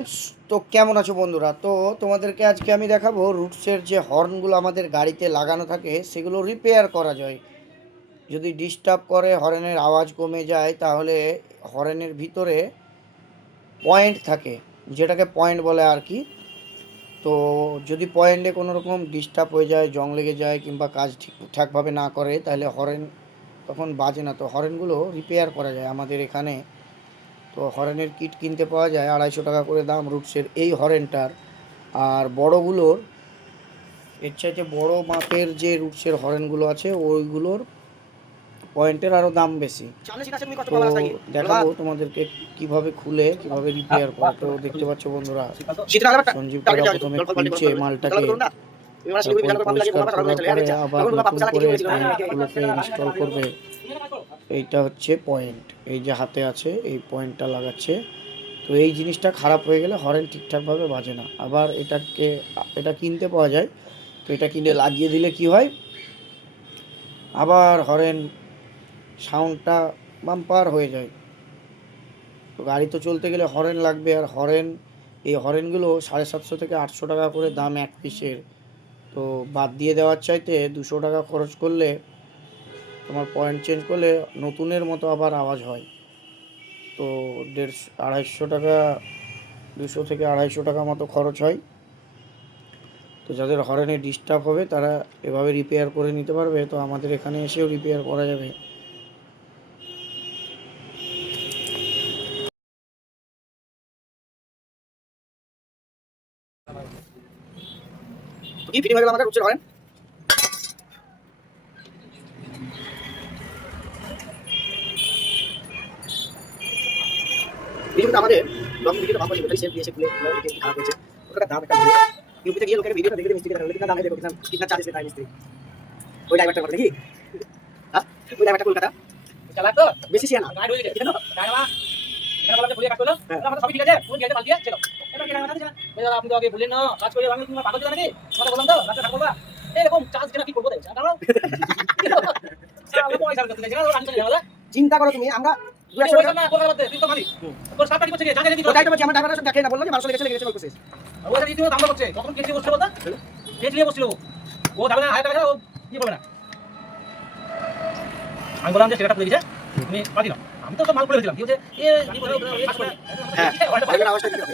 Friends, তো কেমন আছো বন্ধুরা? তো তোমাদেরকে আজকে আমি দেখাবো রুটসের যে হর্নগুলো আমাদের গাড়িতে লাগানো থাকে সেগুলো রিপেয়ার করা যায়। যদি ডিস্টার্ব করে, হর্নের আওয়াজ কমে যায়, তাহলে হর্নের ভিতরে পয়েন্ট থাকে, যেটাকে পয়েন্ট বলে আর কি। তো যদি পয়েন্টে কোনো রকম ডিস্টার্ব হয়ে যায়, জং লেগে যায় কিংবা কাজ ঠিকঠাকভাবে না করে, তাহলে হর্ন তখন বাজে না। তো হর্নগুলো রিপেয়ার করা যায় আমাদের এখানে। তো হরেনের কিট কিনতে পাওয়া যায় 250 টাকা করে দাম রুটসের এই হরেনটার। আর বড়গুলোর, এর চাইতে বড় মাপের যে রুটসের হরেনগুলো আছে ওইগুলোর পয়েন্টের আরও দাম বেশি। তো দেখাবো তোমাদেরকে কিভাবে খুলে কিভাবে রিপেয়ার করে। তো দেখতে পাচ্ছ বন্ধুরা, সঞ্জীব কাকা প্রথমে খুলছে মালটাকে, তারপর পরিষ্কার করার পরে আবার নতুন করে পয়েন্টগুলোকে ইনস্টল করবে। এইটা হচ্ছে পয়েন্ট, এই যে হাতে আছে এই পয়েন্টটা লাগাচ্ছে। তো এই জিনিসটা খারাপ হয়ে গেলে হরেন ঠিকঠাকভাবে বাজে না। আবার এটা কিনতে পাওয়া যায়। তো এটা কিনে লাগিয়ে দিলে কি হয়, আবার হরেন সাউন্ডটা বাম্পার হয়ে যায়। তো গাড়ি তো চলতে গেলে হরেন লাগবে। আর এই হরেনগুলো 750 থেকে 800 টাকা করে দাম এক পিসের। তো বাদ দিয়ে দেওয়ার চাইতে 200 টাকা খরচ করলে, তোমার পয়েন্ট চেঞ্জ করলে নতুনের মতো আবার আওয়াজ হয়। তো 250 থেকে 250 টাকা মতো খরচ হয়। তো যাদের হর্নে ডিস্টার্ব হবে তারা এভাবে রিপেয়ার করে নিতে পারবে। তো আমাদের এখানে এসেও রিপেয়ার করা যাবে। কি ফিটিং হয়ে গেল আমাদের রুচের হরেন। ভিডিওটা আমাদের ব্লগ ভিডিওটা ভালো করে শেয়ার দিয়েছে, খুলে খারাপ হয়েছে ওটা দাম একটা বলে ইউপিতে গিয়ে লোকের ভিডিওটা দেখে মিস্ত্রি দেখা কিনা দাম দেখো কিনা চার্জ দেয় মিস্ত্রি। ওই ড্রাইভারটা করে দেখি, হ্যাঁ ওই ড্রাইভারটা কলকাতা চালা তো বেশি সিয়া না গাড়ি হয়ে গেছে কেন গাড়িওয়া এখানে বলা যে বলিয়ে কাজ করলো আমরা সবই ঠিক আছে ফোন গিয়ে পাল দিয়ে চলো এবার কেনা কথা দিছেন এই দাদা আপনি তো আগে বললেন না কাজ করে আমি তুমি পাগল দিলা নাকি কথা বললাম তো রাস্তা থাকবো না এরকম চার্জ কেন কি করবো দেখ কারণ পয়সা করতে চাই না আমি চলে যাবো। চিন্তা করো তুমি, আমরা 200 টাকা না কোথাও করতে তুই তো মালিক তোর সাথে কি করছে জানে কি ওটাই তো বলছি আমার ড্রাইভার দেখে না বললো যে মানুষ লেগেছে বলছে ওটা দিতে দাম করছে কখন কেটে বসছে বলতো কেটে বসছিল ও দাম না হাজার টাকা ও কি বলবে না। আমি বললাম যে সেটা করে দিয়েছে তুমি পারি না, আমি তো সব মাল করে দিলাম কি হচ্ছে এ কি বলে হ্যাঁ আওয়াজটা দিতে